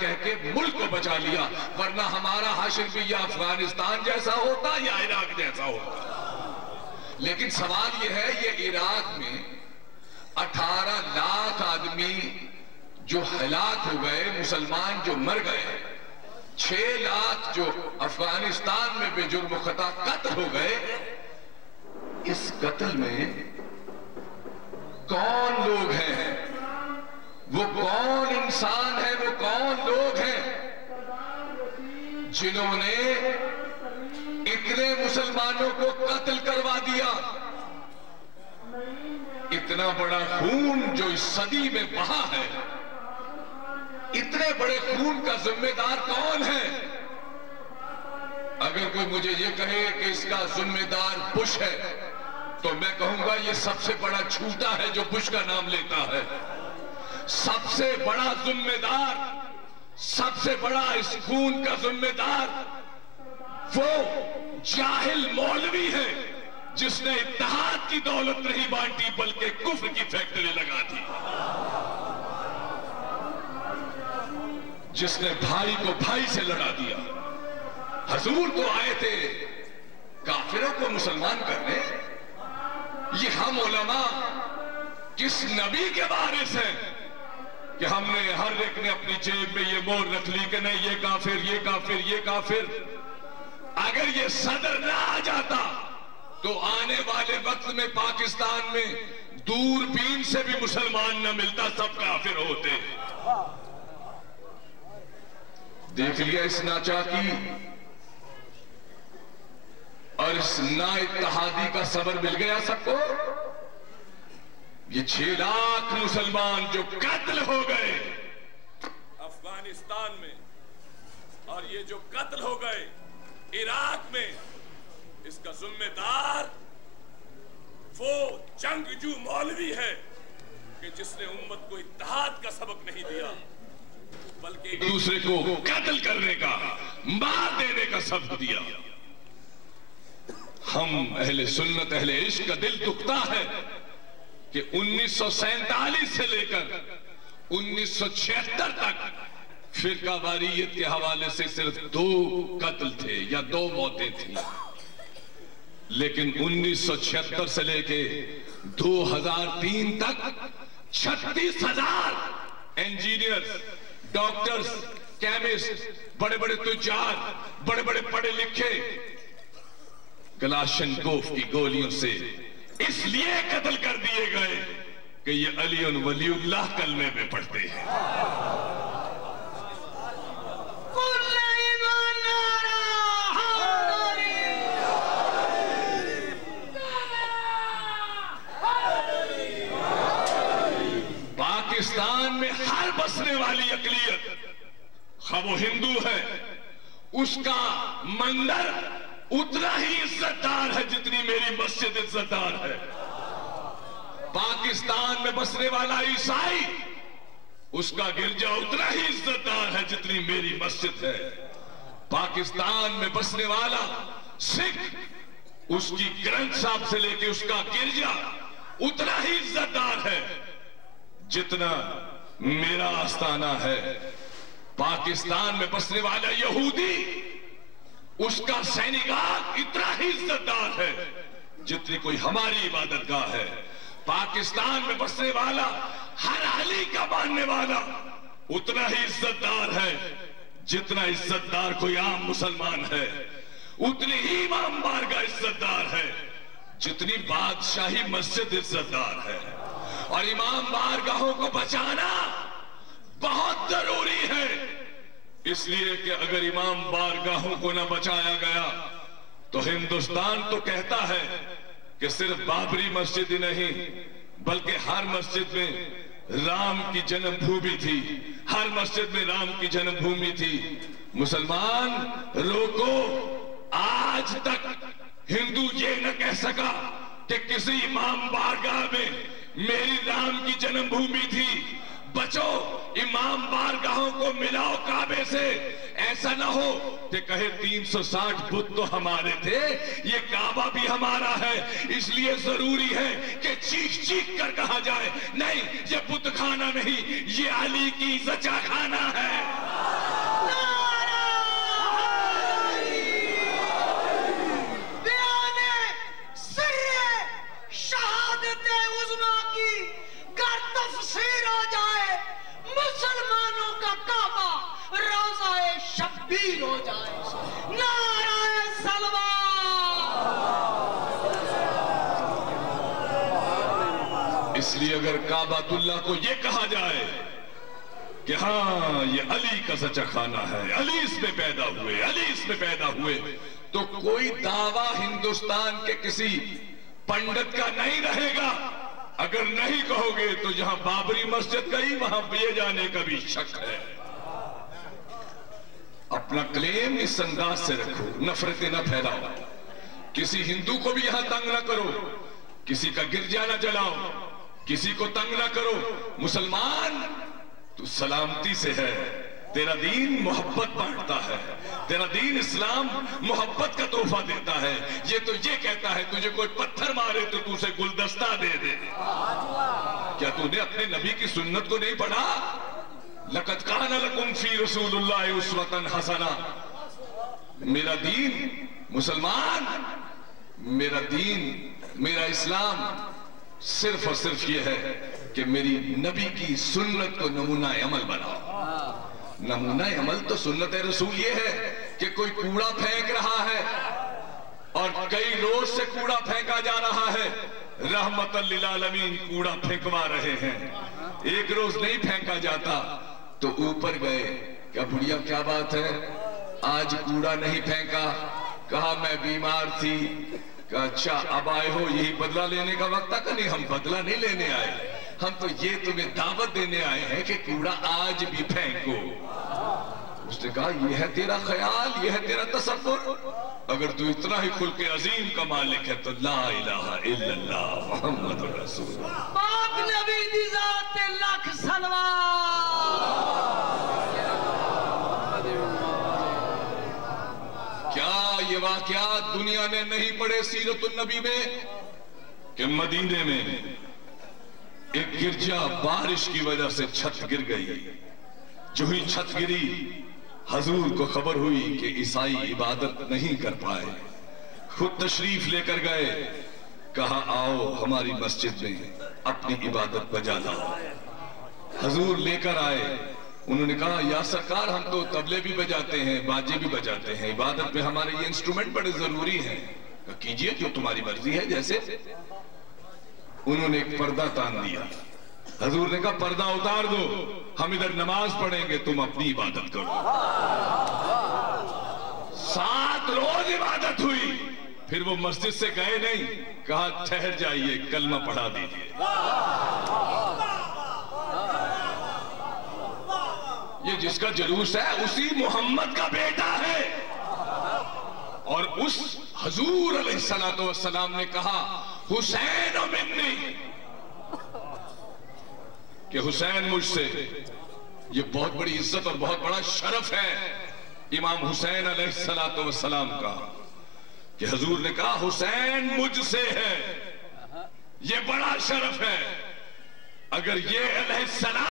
کہہ کے ملک کو بچا لیا، ورنہ ہمارا حشر بھی یا افغانستان جیسا ہوتا یا عراق جیسا ہوتا۔ لیکن سوال یہ ہے، یہ عراق میں 18 لاکھ آدمی جو ہلاک ہو گئے، مسلمان جو مر گئے، 6 لاکھ جو افغانستان میں بے جرم و خطا قتل ہو گئے، اس قتل میں کون لوگ ہیں؟ وہ کون انسان ہے؟ وہ کون لوگ ہیں جنہوں نے اتنے مسلمانوں کو قتل کروا دیا؟ اتنا بڑا خون جو اس صدی میں بہا ہے، اتنے بڑے خون کا ذمہ دار کون ہے؟ اگر کوئی مجھے یہ کہے کہ اس کا ذمہ دار بش ہے تو میں کہوں گا یہ سب سے بڑا جھوٹا ہے جو بش کا نام لیتا ہے۔ سب سے بڑا ذمہ دار، سب سے بڑا اس خون کا ذمہ دار وہ جاہل مولوی ہے جس نے اتحاد کی دولت نہیں بانٹی بلکہ کفر کی فیکٹری لگا دی، جس نے بھائی کو بھائی سے لڑا دیا۔ حضور تو آئے تھے کافروں کو مسلمان کرنے، یہ ہم علماء کس نبی کے وارث ہیں کہ ہم نے ہر ایک نے اپنی جیب میں یہ مور رکھ لی کہ نہیں یہ کافر، یہ کافر، یہ کافر۔ اگر یہ صدر نہ آ جاتا تو آنے والے وقت میں پاکستان میں دوربین سے بھی مسلمان نہ ملتا، سب کافر ہوتے۔ دیکھ لیا اس ناچاکی اور اس نا اتحادی کا صبر مل گیا سب کو۔ یہ 6 لاکھ مسلمان جو قتل ہو گئے افغانستان میں، اور یہ جو قتل ہو گئے عراق میں، اس کا ذمہ دار وہ جنگجو مولوی ہے کہ جس نے امت کو اتحاد کا سبق نہیں دیا بلکہ ایک دوسرے کو قتل کرنے کا، مار دینے کا سبق دیا۔ ہم اہل سنت، اہل عشق کا دل دکھتا ہے کہ 1947 سے لے کر 1976 تک فرقہ واریت کے حوالے سے صرف 2 قتل تھے یا 2 موتیں تھیں، لیکن 1976 سے لے کے 2003 تک 36,000 انجینئر، ڈاکٹرز، کیمسٹ، بڑے بڑے تجار، بڑے بڑے پڑھے لکھے کلاشنکوف کی گولیوں سے اس لیے قتل کر دیے گئے کہ یہ علی ولی اللہ کلمے میں پڑھتے ہیں۔ پاکستان میں ہر بسنے والی اقلیت، خواہ وہ ہندو ہے، اس کا مندر اتنا ہی عزت دار ہے جتنی میری مسجد عزت دار ہے۔ پاکستان میں بسنے والا عیسائی، اس کا گرجا اتنا ہی عزت دار ہے جتنی میری مسجد ہے۔ پاکستان میں بسنے والا سکھ، اس کی گرنتھ صاحب سے لے کے اس کا گرجا اتنا ہی عزت دار ہے جتنا میرا آستانہ ہے۔ پاکستان میں بسنے والا یہودی، اس کا سینگاگ اتنا ہی عزت دار ہے جتنی کوئی ہماری عبادت گاہ ہے۔ پاکستان میں بسنے والا ہر علی کا ماننے والا اتنا ہی عزت دار ہے جتنا عزت دار کوئی عام مسلمان ہے۔ اتنی ہی امام بارگاہ عزت دار ہے جتنی بادشاہی مسجد عزت دار ہے۔ اور امام بارگاہوں کو بچانا بہت ضروری ہے، اس لیے کہ اگر امام بارگاہوں کو نہ بچایا گیا تو ہندوستان تو کہتا ہے کہ صرف بابری مسجد ہی نہیں بلکہ ہر مسجد میں رام کی جنم بھومی تھی، ہر مسجد میں رام کی جنم بھومی تھی۔ مسلمان روکو، آج تک ہندو یہ نہ کہہ سکا کہ کسی امام بارگاہ میں میری رام کی جنم بھومی تھی۔ بچو، امام بارگاہوں کو ملاؤ کعبے سے، ایسا نہ ہو کہ کہے 360 بت تو ہمارے تھے، یہ کعبہ بھی ہمارا ہے، اس لیے ضروری ہے کہ چیخ چیخ کر کہا جائے نہیں یہ بت خانہ نہیں، یہ علی کی زچہ خانہ ہے۔ تکبیر ہو جائے. نعرہ سلوات. اس لیے اگر کعبۃ اللہ کو یہ کہا جائے کہ ہاں یہ علی کا سچا خانہ ہے، علی اس میں پیدا ہوئے، علی اس میں پیدا ہوئے، تو کوئی دعویٰ ہندوستان کے کسی پنڈت کا نہیں رہے گا. اگر نہیں کہو گے تو جہاں بابری مسجد گئی وہاں یہ جانے کا بھی شک ہے. اپنا کلیم اس انداز سے رکھو، نفرتیں نہ پھیلاؤ، کسی ہندو کو بھی یہاں تنگ نہ کرو، کسی کا گرجا نہ جلاؤ، کسی کو تنگ نہ کرو. مسلمان تو سلامتی سے ہے، تیرا دین محبت بانٹتا ہے، تیرا دین اسلام محبت کا تحفہ دیتا ہے. یہ تو یہ کہتا ہے تجھے کوئی پتھر مارے تو تو اسے گلدستہ دے دے. کیا تو نے اپنے نبی کی سنت کو نہیں پڑھا؟ لَقَدْ كَانَ لَكُمْ فِي رَسُولِ اللَّهِ أُسْوَةً حَسَنَةً. میرا دین مسلمان، میرا دین، میرا اسلام صرف اور صرف یہ ہے کہ میری نبی کی سنت کو نمونہ عمل بناؤ. نمونہ عمل تو سنت رسول یہ ہے کہ کوئی کوڑا پھینک رہا ہے اور کئی روز سے کوڑا پھینکا جا رہا ہے، رحمت للعالمین کوڑا پھینکوا رہے ہیں. ایک روز نہیں پھینکا جاتا تو اوپر گئے، کیا بڑھیا کیا بات ہے، آج کوڑا نہیں پھینکا، کہا میں بیمار تھی، کہا اچھا اب آئے ہو یہی بدلہ لینے کا وقت تھا. کہ نہیں، ہم بدلہ نہیں لینے آئے، ہم تو یہ تمہیں دعوت دینے آئے ہیں کہ کوڑا آج بھی پھینکو. اس نے کہا یہ ہے تیرا خیال، یہ ہے تیرا تصور، اگر تو اتنا ہی خلق عظیم کا مالک ہے تو لا الہ الا اللہ محمد رسول اللہ. پاک نبی دی ذات لاکھ صلوات. کیا یہ واقعات دنیا نے نہیں پڑھے سیرت النبی میں کہ مدینے میں ایک گرجا بارش کی وجہ سے چھت گر گئی. جو ہی چھت گری حضور کو خبر ہوئی کہ عیسائی عبادت نہیں کر پائے، خود تشریف لے کر گئے، کہا آؤ ہماری مسجد میں اپنی عبادت بجا لاؤ. حضور لے کر آئے، انہوں نے کہا یا سرکار ہم تو طبلے بھی بجاتے ہیں، باجے بھی بجاتے ہیں، عبادت میں ہمارے یہ انسٹرومنٹ بڑے ضروری ہیں. کہا کیجئے جو تمہاری مرضی ہے. جیسے انہوں نے ایک پردہ تان دیا، حضور نے کہا پردہ اتار دو، ہم ادھر نماز پڑھیں گے، تم اپنی عبادت کرو. 7 روز عبادت ہوئی، پھر وہ مسجد سے گئے نہیں، کہا ٹھہر جائیے کلمہ پڑھا دیجئے. یہ جس کا جلوس ہے اسی محمد کا بیٹا ہے. اور اس حضور علیہ السلام نے کہا حسین منی، کہ حسین مجھ سے. یہ بہت بڑی عزت اور بہت بڑا شرف ہے امام حسین علیہ السلام کا، کہ حضور نے کہا حسین مجھ سے ہے. یہ بڑا شرف ہے. اگر یہ علیہ السلام